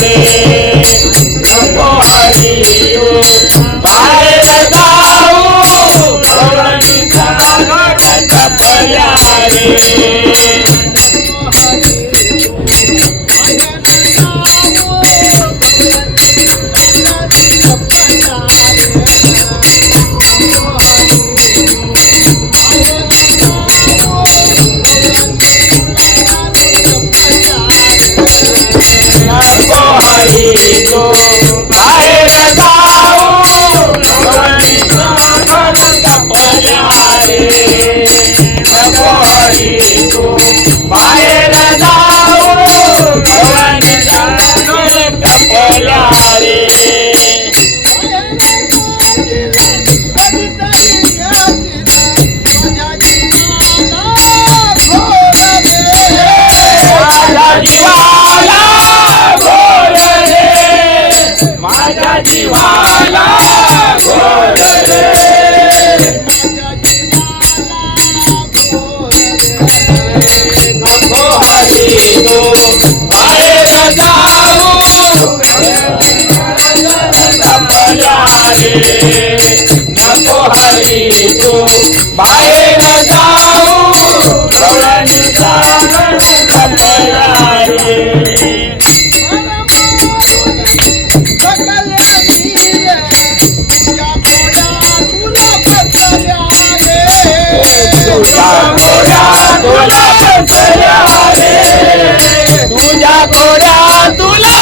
रे नको हरी तू बाहेर जाऊ गवळणीचा गड तपल्या रे बाहेर जाऊ गवळणीचा गड तपल्या रे नको हरी तू बाहेर जाऊ गवळणीचा गड तपल्या रे माझ्या जीवाला घोर रे नको हरी तू बाहेर जाऊ तपल्या रे नको हरी तू बाहेर जाऊ गवळणीचा गड तपल्या रे तुझ्या गोड्या तुला